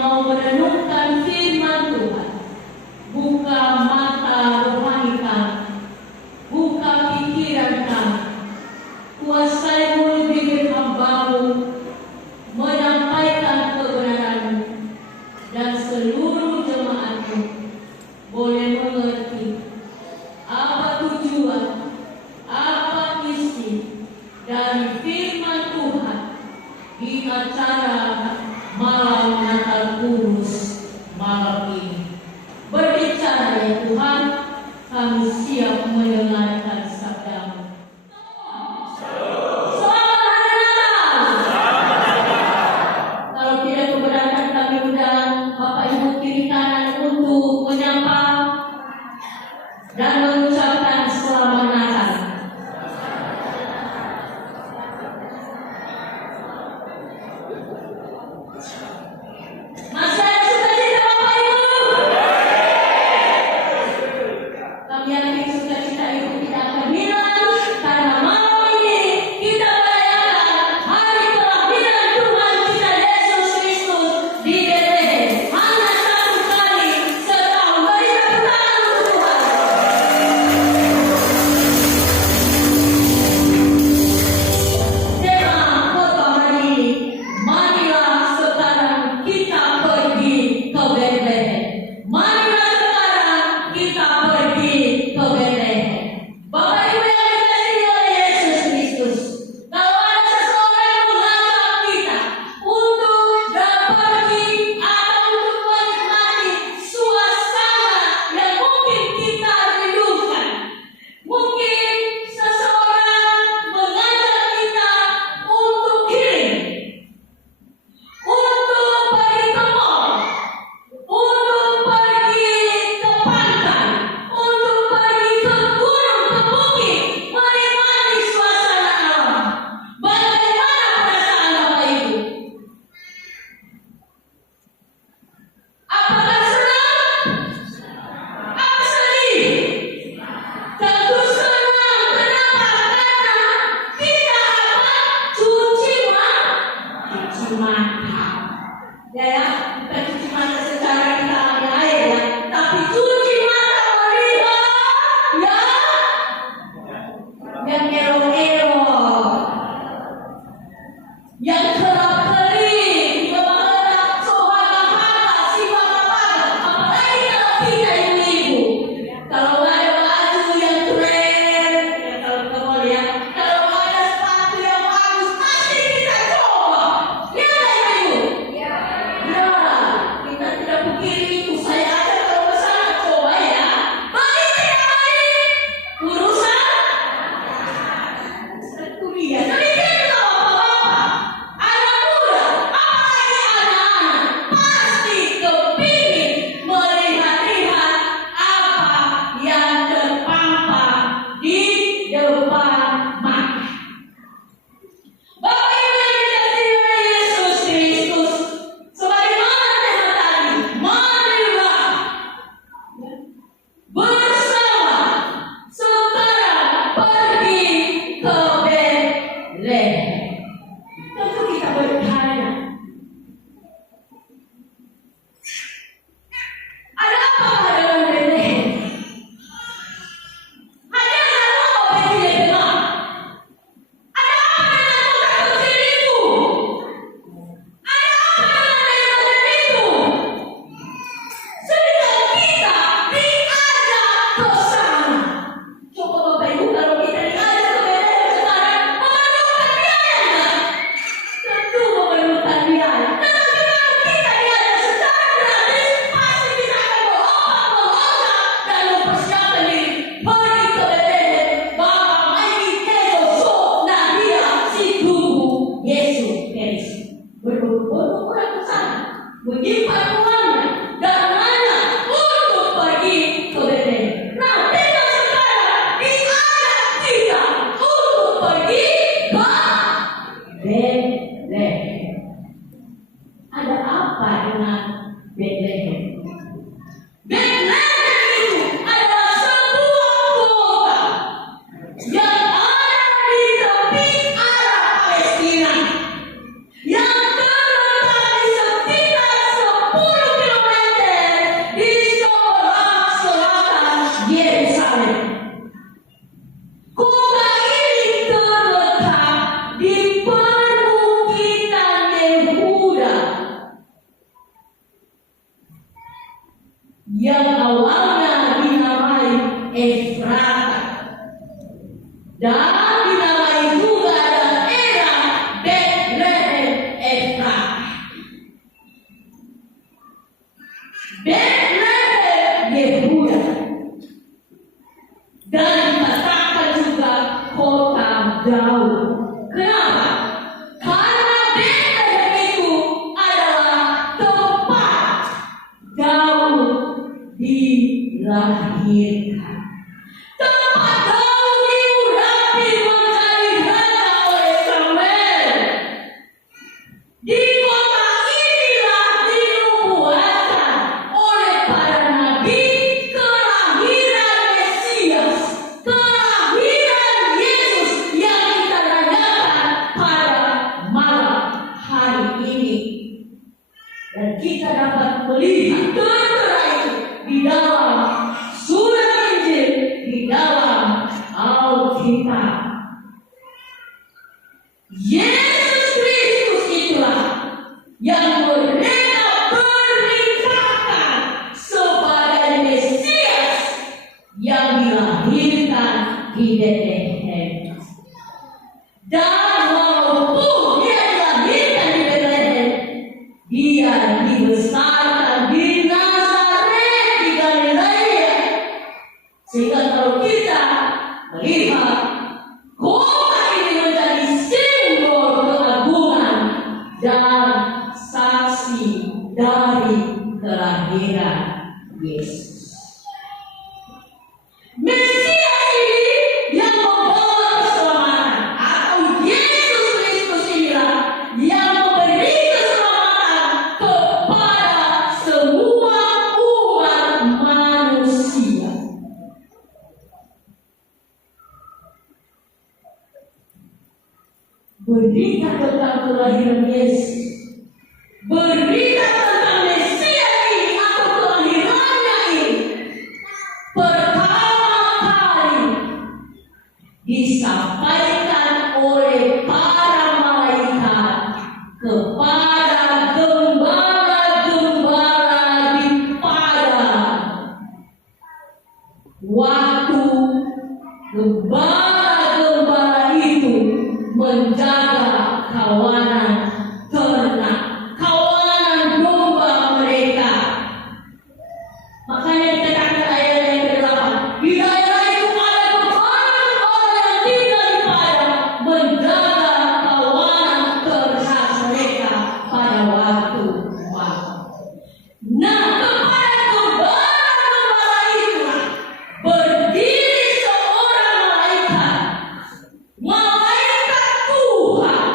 mau merenungkan firman Tuhan. Buka mata rohani kami, buka pikiran kami, kuasai mulut bibir hamba-Mu menyampaikan kebenaran-Mu, dan seluruh jemaat-Mu boleh mengerti apa tujuan, apa isi dari firman Tuhan di acara malam Natal Kudus malam ini. Berbicara ya Tuhan, kami siap mendengarkan sabda-Mu. Selamat Hari Natal. Kalau tidak keberatan, kami undang Bapak Ibu kiri kanan untuk menyapa dan mengucapkan selamat Natal. Masih ada sukacita Bapak Ibu? Kami yakin sukacita itu tidak akan hilang, karena malam ini kita merayakan hari kelahiran Tuhan kita Yesus Kristus di Betlehem. Hanya satu kali setahun. Beri tepuk tangan untuk Tuhan. Tema khotbah hari ini, marilah sekarang kita pergi ke Betlehem. Marilah sekarang kita pergi ke Betlehem. Bapak Ibu yang dikasihi oleh Yesus Kristus, kalau ada seseorang yang mengajak kita untuk pergi atau untuk menikmati suasana yang mungkin kita rindukan, mungkin seseorang mengajak kita untuk healing, untuk pergi ke mall, untuk pergi ke pantai, untuk pergi ke gunung, ke bukit, menikmati suasana alam. Bagaimana perasaan Bapak Ibu? Apakah senang? Apa sedih? Tentu senang. Kenapa? Karena kita akan cuci mata. Ya, bukan cuci mata secara kita ambil air ya, tapi cuci mata melihat yang elok-elok, yang kerap-kerip, beberapa sohaga-haga, sibaga-baga, apalagi kalau kita ibu-ibu. Kalau nggak ada baju yang keren, ya kalau ke mall ya, kalau nggak ada sepatu yang bagus, pasti kita coba. Ya nggak ibu? Ya, kita tidak pikir itu. Saya aja kalau ke sana coba ya. Balik tidak balik, urusan kuliah. Demikian juga bapak-bapak, anak muda, apalagi anak-anak, pasti kepingin melihat-lihat apa yang terpampang di depan mata. Bapak Ibu yang dikasihi oleh Yesus Kristus, sebagaimana tema tadi, marilah bersama sekarang pergi ke Betlehem. Tentu kita bertanya, ada apa dengan Betlehem? Hanya satu Betlehem. Ada apa dengan kota kecil itu? Ada apa dengan Betlehem itu? Sedang kita diajak ke sana. Coba Bapak Ibu, kalau kita diajak ke Betlehem sekarang, memerlukan biaya nggak? Tentu memerlukan biaya. Tetapi kalau kita diajak secara gratis, pasti kita akan berobat-obat dan mempersiapkan diri pergi ke Betlehem. Bapak Maiki Keso So Nadia si tubuh Yesus Kristus. Berburu-buru orang ke sana, menyimpan uangnya dan hanya untuk pergi ke Betlehem. Nah, kita sekarang diajak kita untuk pergi ke Betlehem. Ada apa dengan Betlehem? Betlehem itu adalah sebuah kota yang ada di tepi arah Palestina, yang terletak di sekitar 10 yang awalnya dinamai Efrata dan dinamai juga daerah Betlehem Efrata. Betlehem Yehuda dan dikatakan juga kota Daud. Kenapa? Karena Betlehem itu adalah tempat Daud dilahirkan. Tempat Daud diurapi menjadi raja oleh Samuel. Di kota inilah dinubuatkan oleh para nabi kelahiran Mesias, kelahiran Yesus yang kita rayakan pada malam hari ini. Dan kita dapat melihat tentara itu di dalam surat Injil, di dalam Alkitab. Yesus Kristus itulah yang mereka beritakan sebagai Mesias yang dilahirkan di Betlehem. Dan walaupun dia dilahirkan di Betlehem, dia dibesarkan di Nazaret di Galilea. Sehingga kalau kita melihat kota ini menjadi simbol keagungan dan saksi dari kelahiran Yesus. Mesias ini yang membawa keselamatan, atau Yesus Kristus inilah yang memberi keselamatan kepada semua umat manusia. Berita tentang kelahiran Yesus, berita tentang Mesias ini atau kelahirannya ini pertama kali disampaikan oleh para malaikat kepada gembala-gembala di padang. Waktu gembala-gembala itu menjaga kawanan ternak, kawanan domba mereka. Makanya dikatakan ayat yang ke-8, di daerah itu ada gembala-gembala yang tinggal di padang menjaga kawanan ternak mereka pada waktu malam. Nah, kepada gembala-gembala itulah berdiri seorang malaikat, malaikat Tuhan,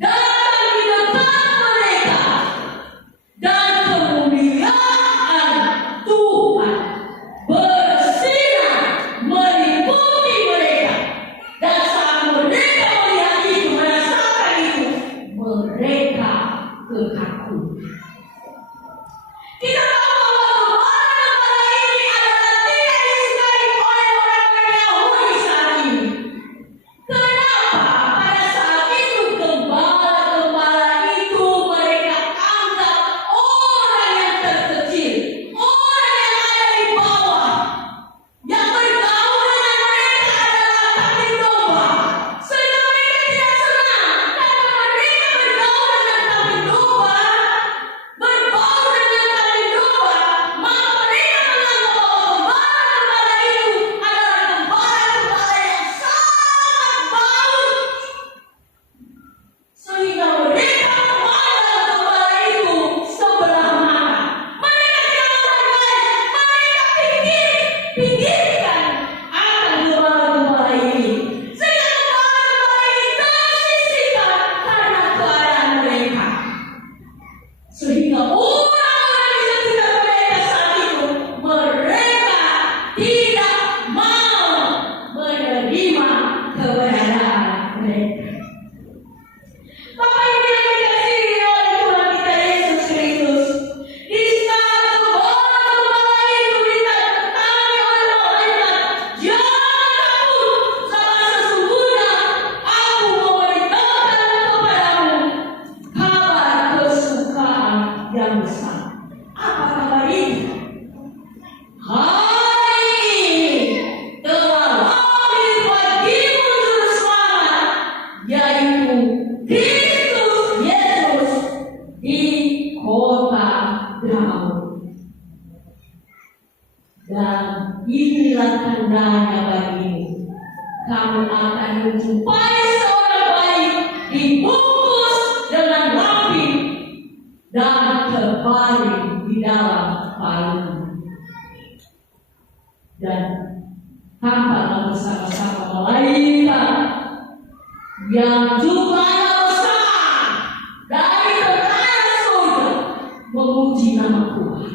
datang di dekat mereka, dan kemuliaan Tuhan bersinar meliputi mereka. Dan saat mereka melihat itu, merasakan itu, mereka kekaguman. Kita tahu bahwa gembala-gembala ini adalah tidak disukai oleh orang-orang Yahudi saat ini. Kenapa? Pada saat itu gembala-gembala itu mereka anggap orang yang terkecil, orang yang ada di bawah, yang bergaul dengan mereka adalah kambing domba. Sehingga mereka tidak senang karena mereka bergaul dengan kambing domba, berbaur dengan kambing domba, maka mereka menganggap bahwa gembala-gembala itu adalah gembala-gembala yang sangat baik. Sehingga mereka memandang gembala itu sebelah mata. Mereka tidak menghargai, mereka pinggirkan akan gembala-gembala ini. Sehingga gembala-gembala ini tersisihkan karena keadaan mereka. Sehingga orang-orang di sekitar mereka saat itu, mereka tidak mau menerima keberadaan mereka. Bapak Ibu yang dikasihi oleh Tuhan kita Yesus Kristus, di saat gembala-gembala itu didatangi oleh malaikat, jangan takut, karena sesungguhnya aku memberitakan kepadamu kabar kesukaan yang besar. tanda-tandanya bagimu. Kamu akan menjumpai seorang bayi dibungkus dengan rapi dan terbaring di dalam palung. Dan hamba bersama-sama malaikat yang jumlahnya besar dari kerajaan surga memuji nama Tuhan.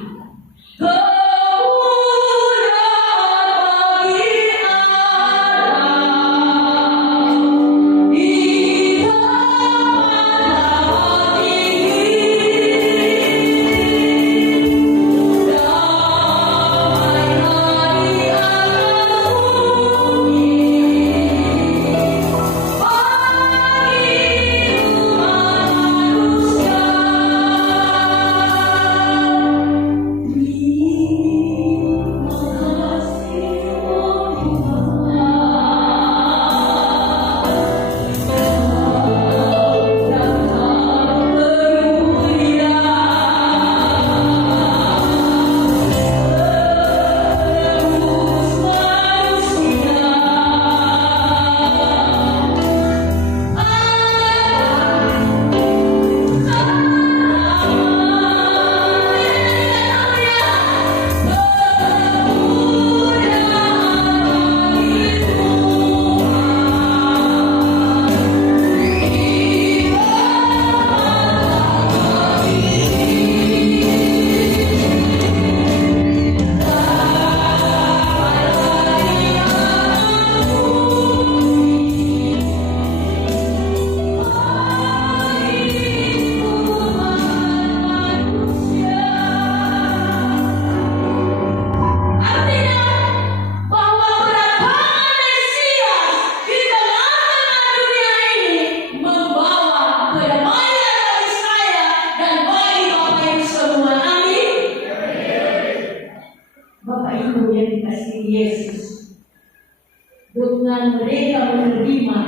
Dengan mereka menerima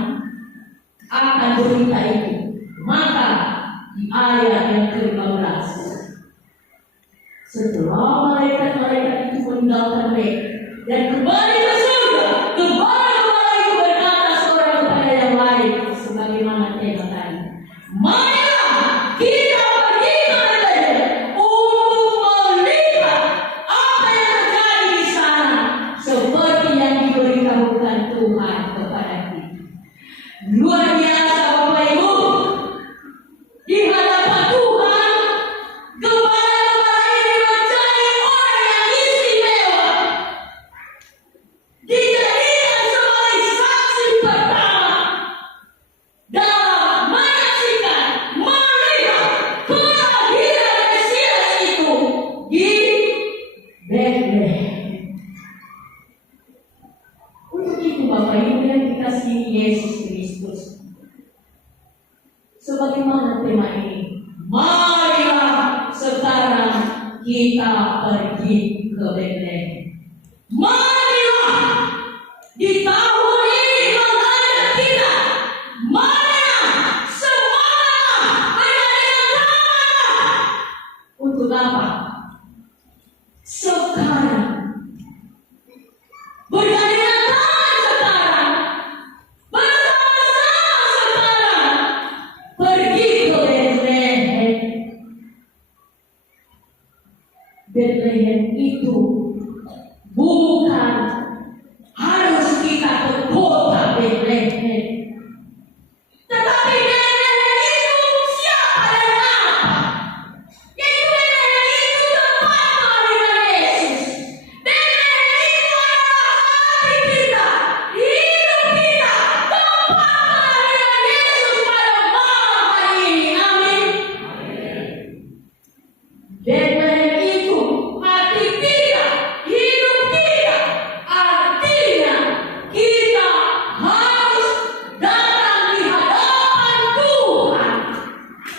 akan berita itu, maka di ayat yang ke-15, setelah malaikat-malaikat itu meninggalkan mereka dan kembali ke surga, kembali itu berkata seorang kepada yang lain, sebagaimana tema tadi, marilah kita pergi ke Betlehem untuk melihat apa yang terjadi di sana, seperti yang diberitahukan Tuhan kepada kita. Luar biasa Bapak Ibu, di hadapan Tuhan gembala-gembala ini mencari orang yang istimewa, dijadikan sebagai saksi pertama dalam menyaksikan melihat kelahiran Mesias itu di Betlehem. Untuk itu Bapak Ibu yang dikasihi Yesus Kristus, sebagaimana tema ini, marilah sekarang kita pergi ke Betlehem. Marilah di tahun ini mengajak kita, marilah semangat bergandingan tangan. Untuk apa? Sekarang bergandingan tangan, sekarang bersama-sama, sekarang pergi ke Betlehem. Betlehem itu bukan harus kita ke kota Betlehem, tetapi Betlehem itu siapa dan apa? Yaitu Betlehem itu tempat kelahiran Yesus. Betlehem itu adalah hati kita, hidup kita, tempat kelahiran Yesus pada malam hari ini. Amin. Betlehem itu hati kita, hidup kita, artinya kita harus datang di hadapan Tuhan,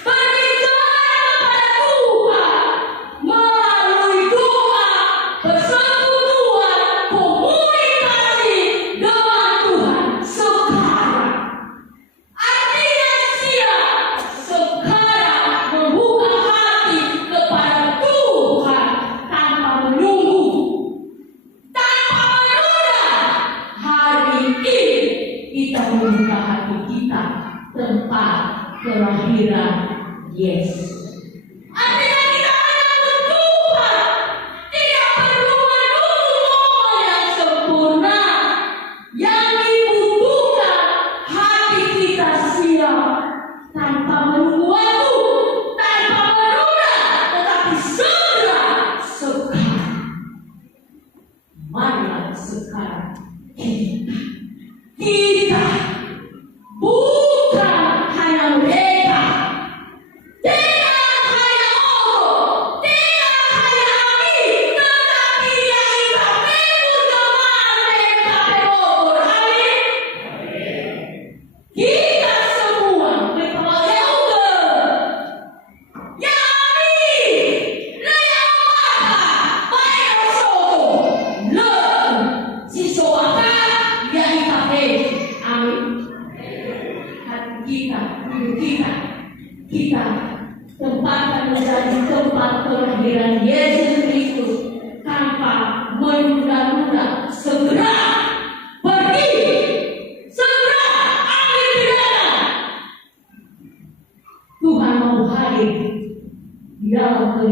berbicara kepada Tuhan melalui doa, persekutuan, komunikasi dengan Tuhan sekarang. Artinya siap sekarang membuka hati kepada Tuhan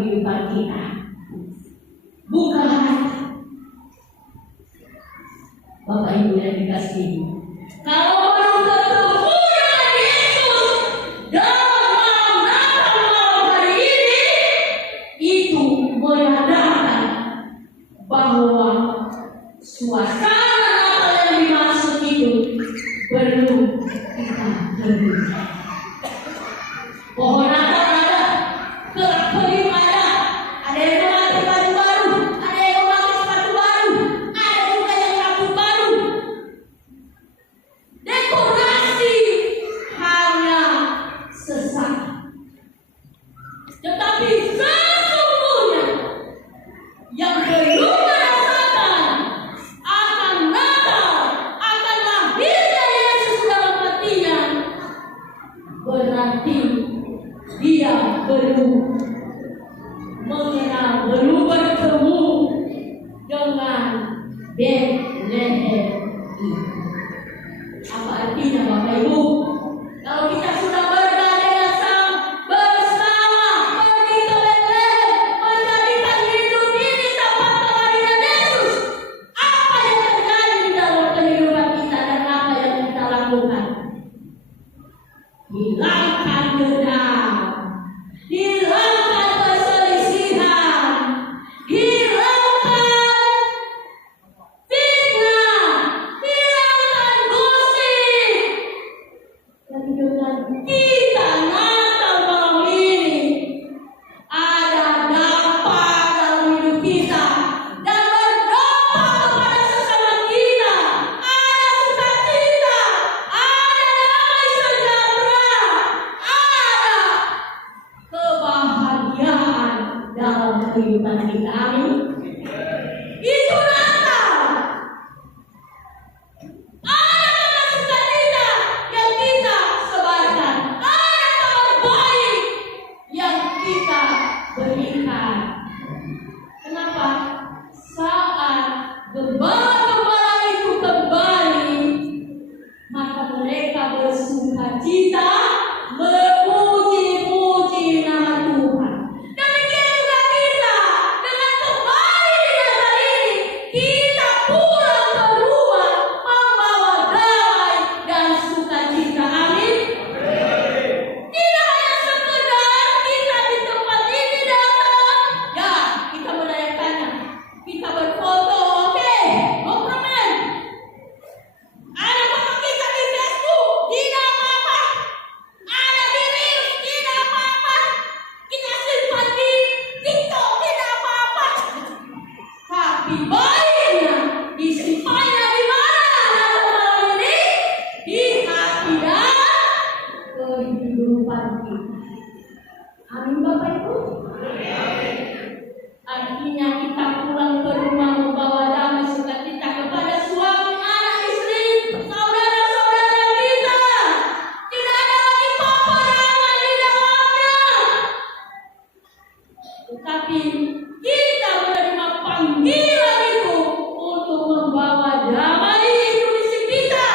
kehidupan kita. Buka hati. Bapak Ibu yang dikasihi, kalau belum ketemu dengan Yesus dalam malam hari ini, itu menandakan bahwa suasana Natal yang dimaksud itu belum kita terima. Pohon Natal ada, kerak peyem ada yang memakai baju baru, ada yang memakai sepatu baru, ada juga yang rambut baru. Dekorasi hanya sesak, tetapi sesungguhnya yang belum merasakan akan Natal, akan lahirnya Yesus dalam hatinya, berarti dia belum mengenal, belum bertemu dengan Bethlehem itu. Apa artinya Bapak Ibu? Kalau kita sudah bergandengan sang bersama pergi ke Bethlehem, menjadikan hidup ini tempat kelahiran Yesus, apa yang terjadi di dalam kehidupan kita dan apa yang kita lakukan? Hilangkan dendam, hilangkan perselisihan, hilangkan fitnah, hilangkan gosip. Dan dengan kita Natal malam ini ada dampak dalam hidup kita dan berdampak kepada sesama kita. Ada sukacita, ada damai sejahtera, ada kebahagiaan dalam kehidupan kita. Amin. Itu Natal. Ada sukacita yang kita sebarkan, ada kabar baik yang kita berikan. Kenapa? Saat gembala-gembala itu kembali, maka mereka bersukacita memuji-muji nama Tuhan. Demikian juga kita dengan kembali di Natal ini, kita pulang ke rumah membawa damai dan sukacita. Amin. Tidak hanya sekedar kita di tempat ini datang, ya kita merayakannya, kita berfoto, oke, no problem. Ada foto kita di Facebook, tidak apa-apa. Ada di Reels, tidak apa-apa. Kita simpan di TikTok, tidak apa-apa. Tapi baiknya disimpannya di mana Natal malam ini? Di hati dan kehidupan kita. Amin Bapak Ibu. Artinya kita pulang ke rumah membawa damai sukacita kepada suami, anak, istri, saudara-saudara kita. Tidak ada lagi peperangan di dalamnya. Tetapi kita menerima panggilan itu untuk membawa damai hidup isi kita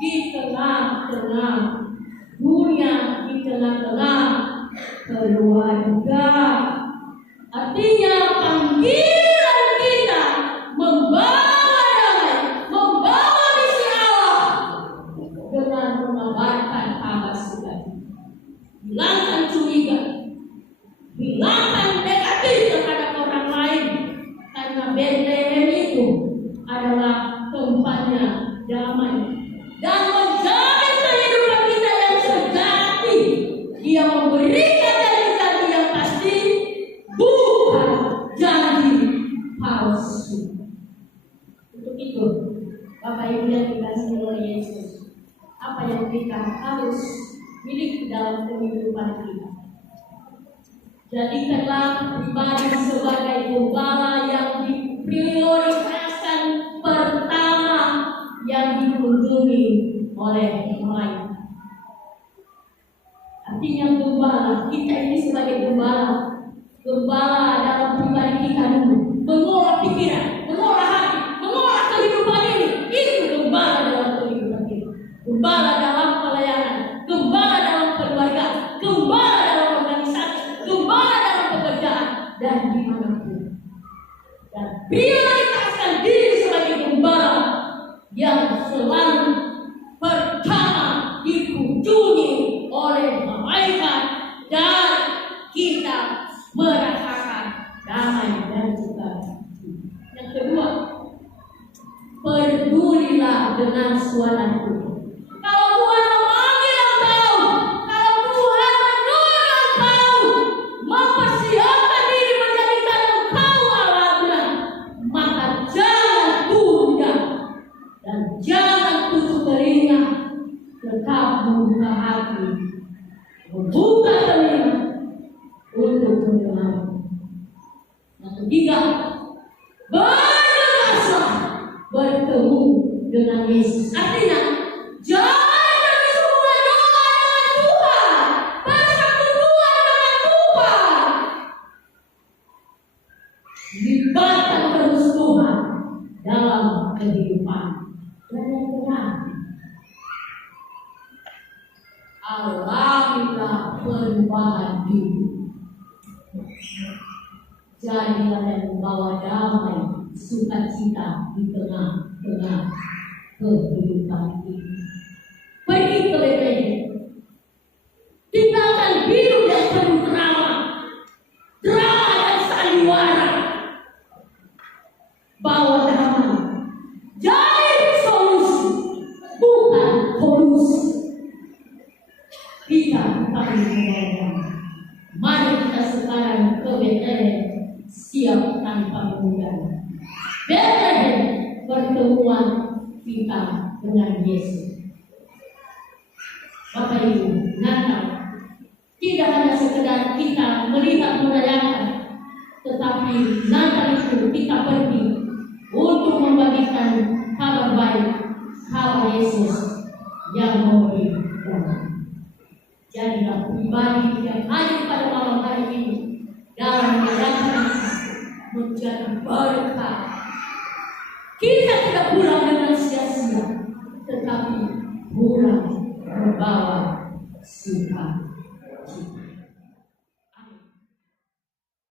di tengah-tengah dunia, di tengah-tengah keluarga. Artinya panggilan kita membawa damai, membawa misi Allah dengan mengabarkan kabar sukacita. Hilangkan curiga, hilangkan negatif terhadap orang lain, karena Bethlehem itu adalah tempatnya damai dan menjamin kehidupan kita yang sejati. Dia memberikan janji-janji yang pasti, bukan janji palsu. Untuk itu, Bapak Ibu yang dikasihi oleh Yesus, apa yang kita harus miliki dalam kehidupan kita? Jadikanlah pribadi sebagai gembala yang diprioritaskan pertama, yang dikunjungi oleh orang lain. Artinya gembala, kita ini sebagai gembala dalam pribadi kita dulu, mengolah pikiran, mengolah hati, mengolah kehidupan ini. Itu gembala dalam kehidupan kita. Gembala dalam pelayanan, gembala dalam keluarga, gembala dalam organisasi, gembala dalam pekerjaan. dan dimanapun. Dan Dia menetapkan diri sebagai gembala yang selalu pertama dikunjungi oleh malaikat dan kita merasakan damai dan sukacita. Yang kedua, pedulilah dengan suaraku. Kalau Tuhan memanggil engkau, kalau Tuhan menuntut engkau, mempersiapkan diri menjadikan engkau alatnya, maka jangan tunda dan jangan tutup telinga, tetap membuka hati, membuka telinga untuk mendengar. Yang ketiga, bergegaslah bertemu dengan Yesus. Artinya, jangan bersekutu doa dengan Tuhan, persekutuan dengan Tuhan. Libatkan terus Tuhan dalam kehidupan. Dan yang terakhir, alamilah perubahan hidup. Jadilah yang membawa damai, sukacita di tengah-tengah kehidupan ini. Pergi ke Bethlehem, tinggalkan hidup yang penuh drama dan sandiwara. Bawa damai, jadi solusi, bukan polusi. Kita bukan membawa. Mari kita sekarang ke Bethlehem, siap tanpa menunggu. Bethlehem, pertemuan kita dengan Yesus. Bapak Ibu, Natal tidak hanya sekedar kita melihat merayakan, tetapi Natal itu kita pergi untuk membagikan kabar baik, kabar Yesus yang memberi damai. Jadilah pribadi yang hadir pada malam hari ini dalam merayakan menjadi berkat. Kita tidak pulang dengan sia-sia, tetapi pulang membawa suka.